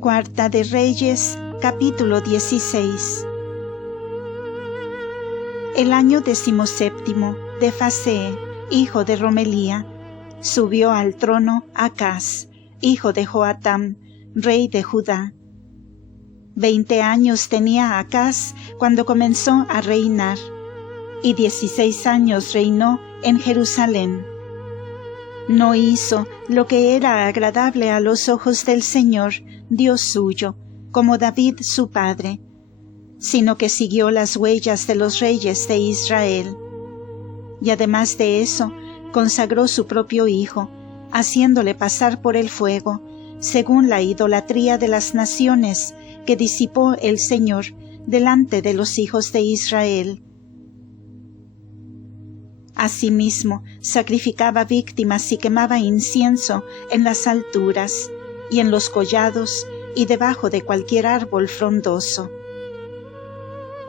Cuarta de Reyes, capítulo 16. El año 17 de Fasee, hijo de Romelía, subió al trono Acaz, hijo de Joatam, rey de Judá. 20 años tenía Acaz cuando comenzó a reinar, y 16 años reinó en Jerusalén. No hizo lo que era agradable a los ojos del Señor, Dios suyo, como David su padre, sino que siguió las huellas de los reyes de Israel. Y además de eso, consagró su propio hijo, haciéndole pasar por el fuego, según la idolatría de las naciones que disipó el Señor delante de los hijos de Israel. Asimismo, sacrificaba víctimas y quemaba incienso en las alturas, y en los collados, y debajo de cualquier árbol frondoso.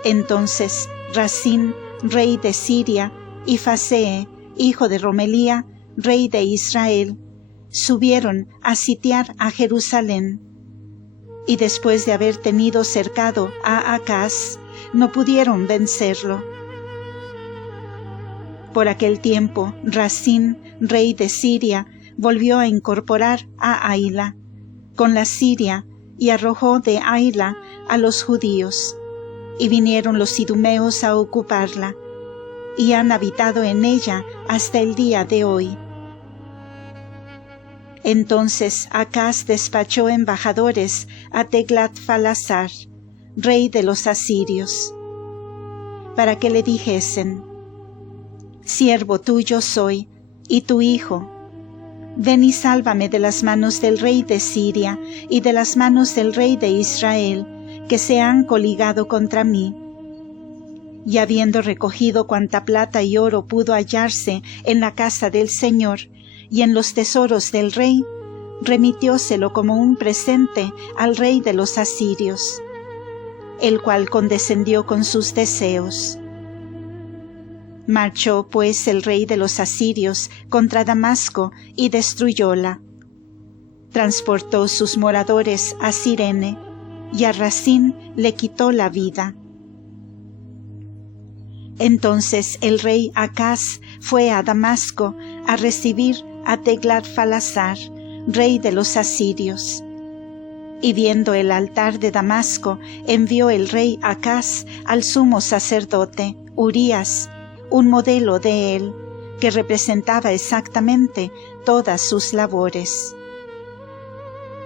Entonces Rasín, rey de Siria, y Fasee, hijo de Romelía, rey de Israel, subieron a sitiar a Jerusalén. Y después de haber tenido cercado a Acaz, no pudieron vencerlo. Por aquel tiempo, Rasín, rey de Siria, volvió a incorporar a Aila, con la Siria, y arrojó de Aila a los judíos, y vinieron los idumeos a ocuparla, y han habitado en ella hasta el día de hoy. Entonces Acaz despachó embajadores a Teglat-Falasar, rey de los asirios, para que le dijesen: Siervo tuyo soy, y tu hijo. Ven y sálvame de las manos del rey de Siria y de las manos del rey de Israel, que se han coligado contra mí. Y habiendo recogido cuanta plata y oro pudo hallarse en la casa del Señor y en los tesoros del rey, remitióselo como un presente al rey de los asirios, el cual condescendió con sus deseos. Marchó pues el rey de los asirios contra Damasco y destruyóla. Transportó sus moradores a Cirene, y a Rasín le quitó la vida. Entonces el rey Acaz fue a Damasco a recibir a Teglat-Falasar, rey de los asirios. Y viendo el altar de Damasco, envió el rey Acaz al sumo sacerdote, Urías, un modelo de él, que representaba exactamente todas sus labores.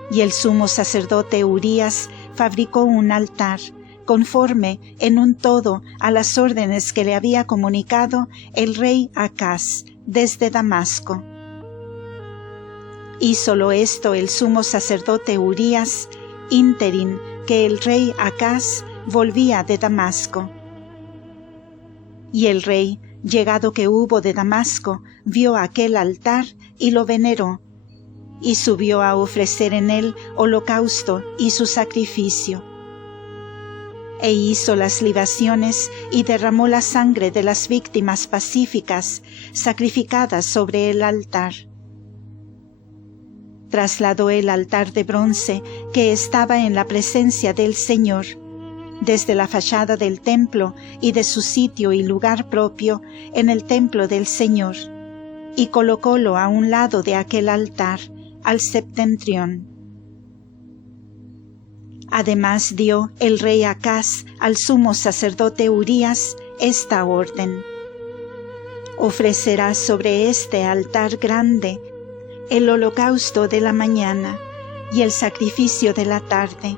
Y el sumo sacerdote Urías fabricó un altar, conforme en un todo a las órdenes que le había comunicado el rey Acaz desde Damasco. Hízolo esto el sumo sacerdote Urías, ínterin que el rey Acaz volvía de Damasco. Y el rey, llegado que hubo de Damasco, vio aquel altar y lo veneró, y subió a ofrecer en él holocausto y su sacrificio. E hizo las libaciones y derramó la sangre de las víctimas pacíficas sacrificadas sobre el altar. Trasladó el altar de bronce que estaba en la presencia del Señor, desde la fachada del templo y de su sitio y lugar propio en el templo del Señor, y colocólo a un lado de aquel altar, al septentrión. Además dio el rey Acaz al sumo sacerdote Urías esta orden: ofrecerás sobre este altar grande el holocausto de la mañana y el sacrificio de la tarde,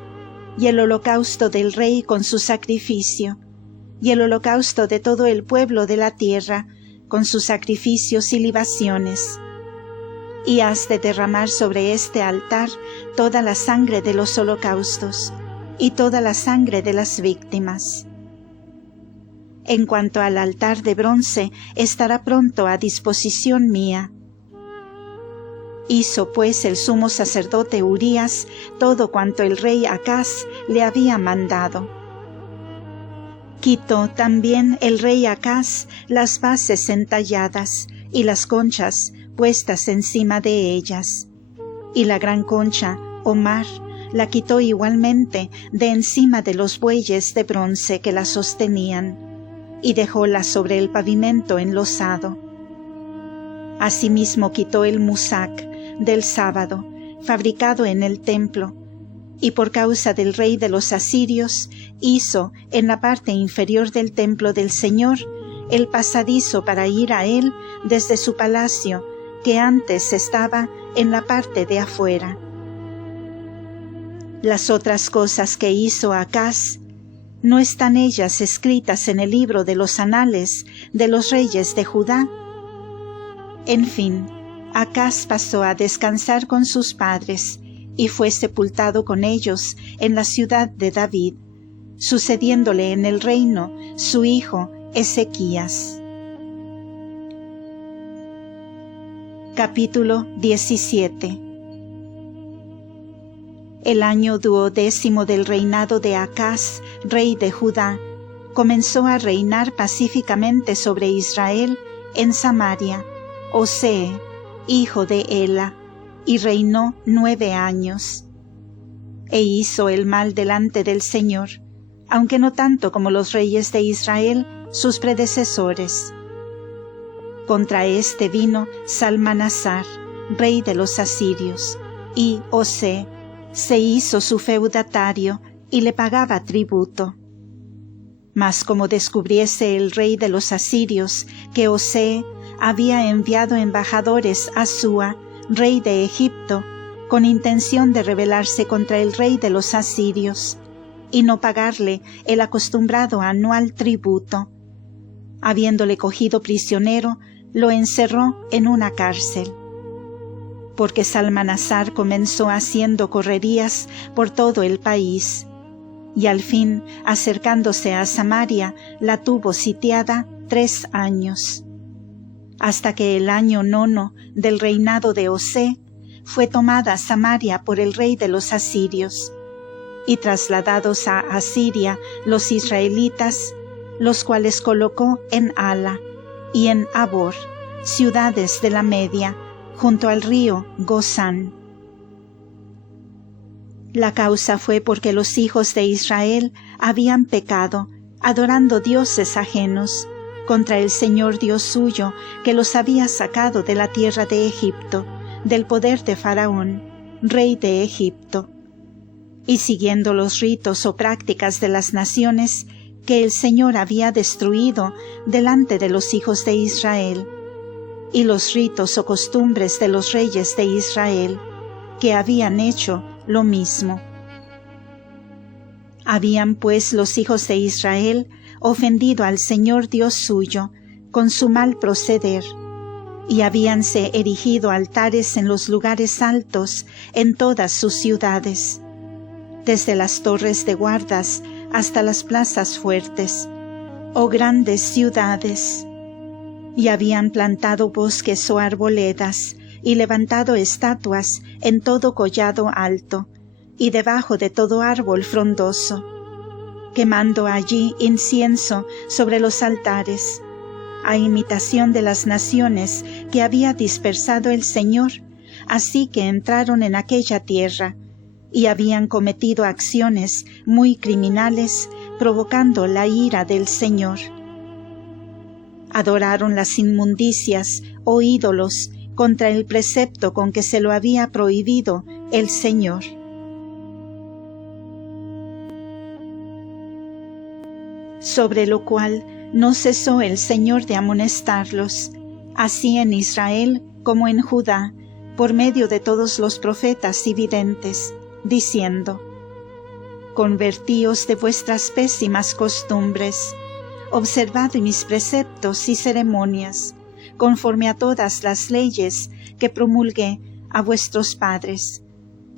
y el holocausto del rey con su sacrificio, y el holocausto de todo el pueblo de la tierra con sus sacrificios y libaciones. Y has de derramar sobre este altar toda la sangre de los holocaustos, y toda la sangre de las víctimas. En cuanto al altar de bronce, estará pronto a disposición mía. Hizo pues el sumo sacerdote Urías todo cuanto el rey Acaz le había mandado. Quitó también el rey Acaz las bases entalladas y las conchas puestas encima de ellas, y la gran concha, Omar, la quitó igualmente de encima de los bueyes de bronce que la sostenían, y dejóla sobre el pavimento enlosado. Asimismo quitó el musac del sábado, fabricado en el templo, y por causa del rey de los asirios, hizo en la parte inferior del templo del Señor el pasadizo para ir a él desde su palacio, que antes estaba en la parte de afuera. Las otras cosas que hizo Acaz, ¿no están ellas escritas en el libro de los anales de los reyes de Judá? En fin, Acaz pasó a descansar con sus padres, y fue sepultado con ellos en la ciudad de David, sucediéndole en el reino su hijo Ezequías. Capítulo 17. El año 12º del reinado de Acaz, rey de Judá, comenzó a reinar pacíficamente sobre Israel en Samaria, Osee, hijo de Ela, y reinó 9 años. E hizo el mal delante del Señor, aunque no tanto como los reyes de Israel, sus predecesores. Contra este vino Salmanasar, rey de los asirios, y Osee se hizo su feudatario y le pagaba tributo. Mas como descubriese el rey de los asirios que Osee había enviado embajadores a Súa, rey de Egipto, con intención de rebelarse contra el rey de los asirios, y no pagarle el acostumbrado anual tributo, habiéndole cogido prisionero, lo encerró en una cárcel. Porque Salmanasar comenzó haciendo correrías por todo el país, y al fin, acercándose a Samaria, la tuvo sitiada 3 años. Hasta que el año 9 del reinado de Osee fue tomada Samaria por el rey de los asirios, y trasladados a Asiria los israelitas, los cuales colocó en Ala y en Abor, ciudades de la Media, junto al río Gozán. La causa fue porque los hijos de Israel habían pecado, adorando dioses ajenos, contra el Señor Dios suyo, que los había sacado de la tierra de Egipto, del poder de Faraón, rey de Egipto, y siguiendo los ritos o prácticas de las naciones que el Señor había destruido delante de los hijos de Israel, y los ritos o costumbres de los reyes de Israel, que habían hecho lo mismo. Habían pues los hijos de Israel ofendido al Señor Dios suyo con su mal proceder, y habíanse erigido altares en los lugares altos en todas sus ciudades, desde las torres de guardas hasta las plazas fuertes, o grandes ciudades, y habían plantado bosques o arboledas, y levantado estatuas en todo collado alto, y debajo de todo árbol frondoso, quemando allí incienso sobre los altares, a imitación de las naciones que había dispersado el Señor, así que entraron en aquella tierra, y habían cometido acciones muy criminales, provocando la ira del Señor. Adoraron las inmundicias o ídolos contra el precepto con que se lo había prohibido el Señor. Sobre lo cual no cesó el Señor de amonestarlos, así en Israel como en Judá, por medio de todos los profetas y videntes, diciendo: Convertíos de vuestras pésimas costumbres, observad mis preceptos y ceremonias, conforme a todas las leyes que promulgué a vuestros padres,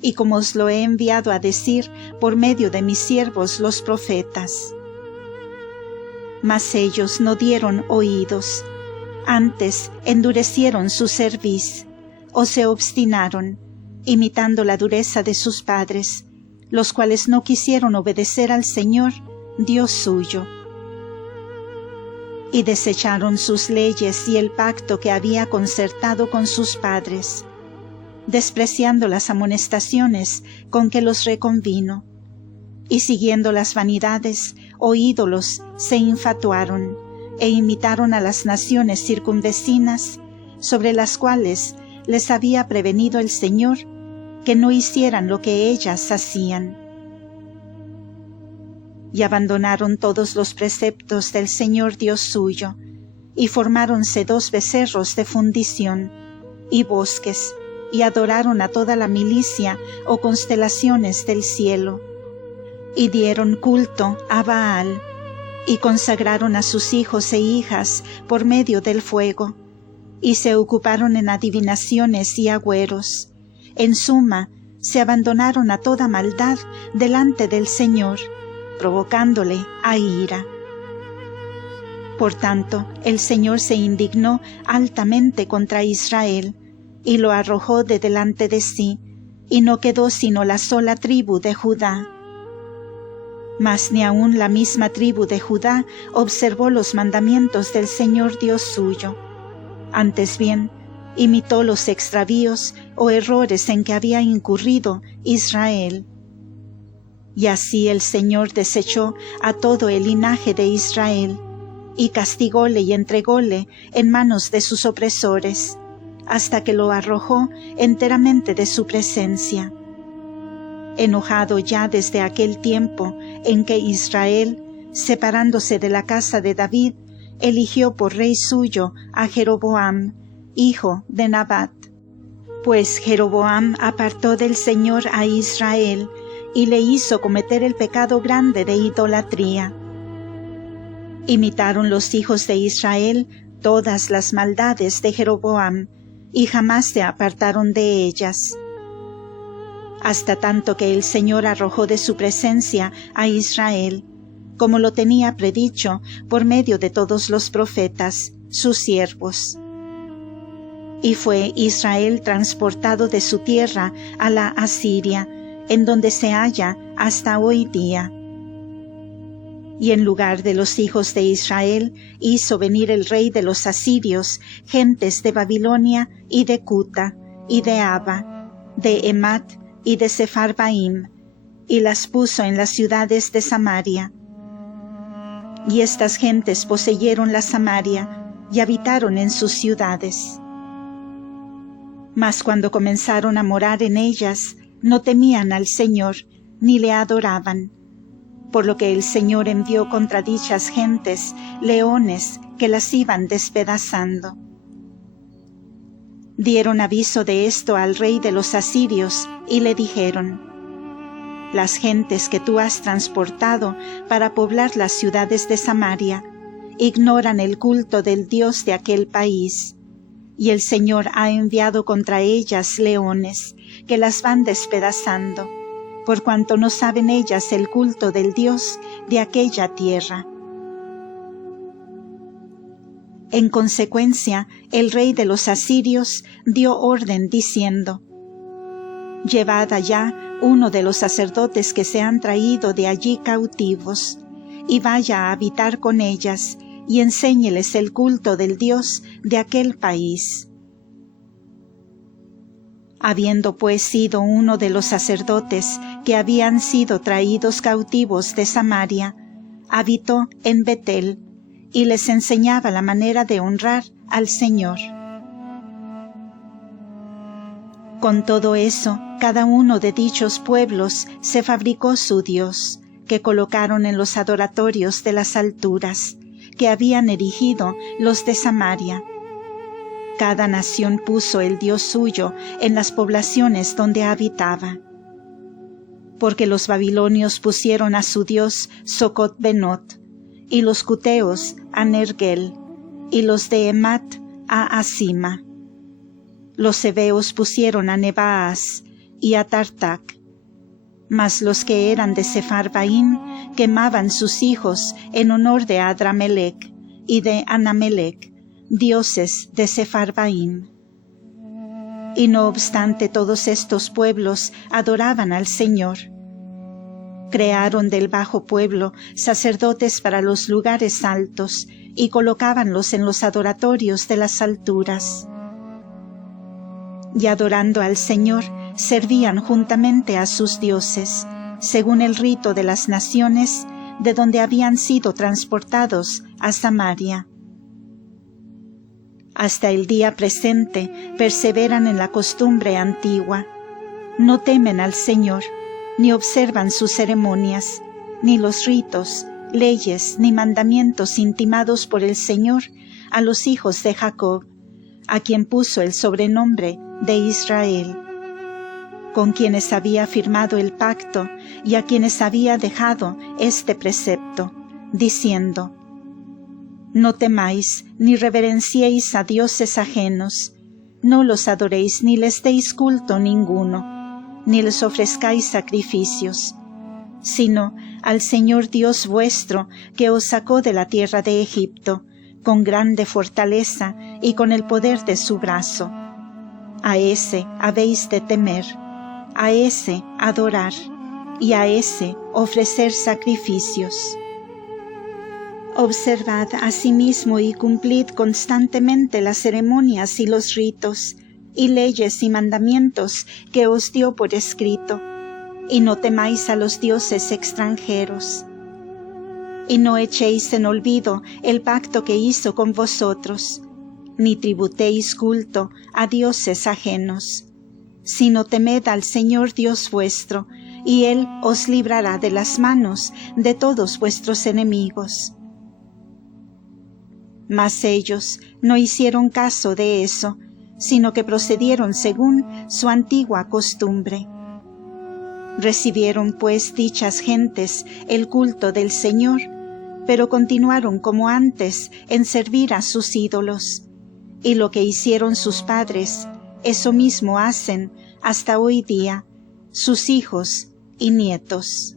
y como os lo he enviado a decir por medio de mis siervos los profetas. Mas ellos no dieron oídos, antes endurecieron su cerviz, o se obstinaron, imitando la dureza de sus padres, los cuales no quisieron obedecer al Señor, Dios suyo. Y desecharon sus leyes y el pacto que había concertado con sus padres, despreciando las amonestaciones con que los reconvino, y siguiendo las vanidades o ídolos se infatuaron, e imitaron a las naciones circunvecinas, sobre las cuales les había prevenido el Señor, que no hicieran lo que ellas hacían. Y abandonaron todos los preceptos del Señor Dios suyo, y formáronse 2 becerros de fundición, y bosques, y adoraron a toda la milicia o constelaciones del cielo, y dieron culto a Baal, y consagraron a sus hijos e hijas por medio del fuego, y se ocuparon en adivinaciones y agüeros. En suma, se abandonaron a toda maldad delante del Señor, provocándole a ira. Por tanto, el Señor se indignó altamente contra Israel, y lo arrojó de delante de sí, y no quedó sino la sola tribu de Judá. Mas ni aun la misma tribu de Judá observó los mandamientos del Señor Dios suyo. Antes bien, imitó los extravíos o errores en que había incurrido Israel. Y así el Señor desechó a todo el linaje de Israel, y castigóle y entrególe en manos de sus opresores, hasta que lo arrojó enteramente de su presencia. Enojado ya desde aquel tiempo en que Israel, separándose de la casa de David, eligió por rey suyo a Jeroboam, hijo de Nabat. Pues Jeroboam apartó del Señor a Israel, y le hizo cometer el pecado grande de idolatría. Imitaron los hijos de Israel todas las maldades de Jeroboam, y jamás se apartaron de ellas. Hasta tanto que el Señor arrojó de su presencia a Israel, como lo tenía predicho por medio de todos los profetas, sus siervos. Y fue Israel transportado de su tierra a la Asiria, en donde se halla hasta hoy día. Y en lugar de los hijos de Israel hizo venir el rey de los asirios gentes de Babilonia y de Cuta y de Aba, de Emat y de Sepharvaim, y las puso en las ciudades de Samaria. Y estas gentes poseyeron la Samaria y habitaron en sus ciudades. Mas cuando comenzaron a morar en ellas, no temían al Señor, ni le adoraban, por lo que el Señor envió contra dichas gentes leones que las iban despedazando. Dieron aviso de esto al rey de los asirios y le dijeron: las gentes que tú has transportado para poblar las ciudades de Samaria ignoran el culto del Dios de aquel país, y el Señor ha enviado contra ellas leones que las van despedazando, por cuanto no saben ellas el culto del Dios de aquella tierra. En consecuencia, el rey de los asirios dio orden diciendo: llevad allá uno de los sacerdotes que se han traído de allí cautivos, y vaya a habitar con ellas, y enséñeles el culto del Dios de aquel país. Habiendo pues sido uno de los sacerdotes que habían sido traídos cautivos de Samaria, habitó en Betel, y les enseñaba la manera de honrar al Señor. Con todo eso, cada uno de dichos pueblos se fabricó su dios, que colocaron en los adoratorios de las alturas, que habían erigido los de Samaria. Cada nación puso el dios suyo en las poblaciones donde habitaba. Porque los babilonios pusieron a su dios Socot-Benot, y los cuteos a Nergel, y los de Emat a Asima. Los heveos pusieron a Nebaas y a Tartac. Mas los que eran de Sepharvaim quemaban sus hijos en honor de Adramelech y de Anamelech, dioses de Sepharvaim. Y no obstante todos estos pueblos adoraban al Señor. Crearon del bajo pueblo sacerdotes para los lugares altos y colocábanlos en los adoratorios de las alturas. y adorando al Señor, servían juntamente a sus dioses, según el rito de las naciones, de donde habían sido transportados a Samaria. Hasta el día presente perseveran en la costumbre antigua. No temen al Señor, ni observan sus ceremonias, ni los ritos, leyes, ni mandamientos intimados por el Señor a los hijos de Jacob, a quien puso el sobrenombre de Israel, con quienes había firmado el pacto y a quienes había dejado este precepto, diciendo: No temáis ni reverenciéis a dioses ajenos, no los adoréis ni les deis culto ninguno, ni les ofrezcáis sacrificios, sino al Señor Dios vuestro, que os sacó de la tierra de Egipto, con grande fortaleza y con el poder de su brazo. A ese habéis de temer, a ese adorar, y a ese ofrecer sacrificios. Observad asimismo y cumplid constantemente las ceremonias y los ritos, y leyes y mandamientos que os dio por escrito, y no temáis a los dioses extranjeros. Y no echéis en olvido el pacto que hizo con vosotros, ni tributéis culto a dioses ajenos, sino temed al Señor Dios vuestro, y Él os librará de las manos de todos vuestros enemigos. Mas ellos no hicieron caso de eso, sino que procedieron según su antigua costumbre. Recibieron pues dichas gentes el culto del Señor, pero continuaron como antes en servir a sus ídolos, y lo que hicieron sus padres, eso mismo hacen hasta hoy día sus hijos y nietos.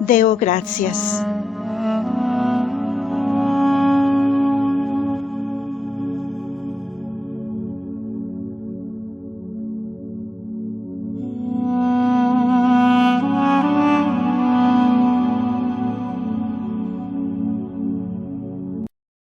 Deo gracias.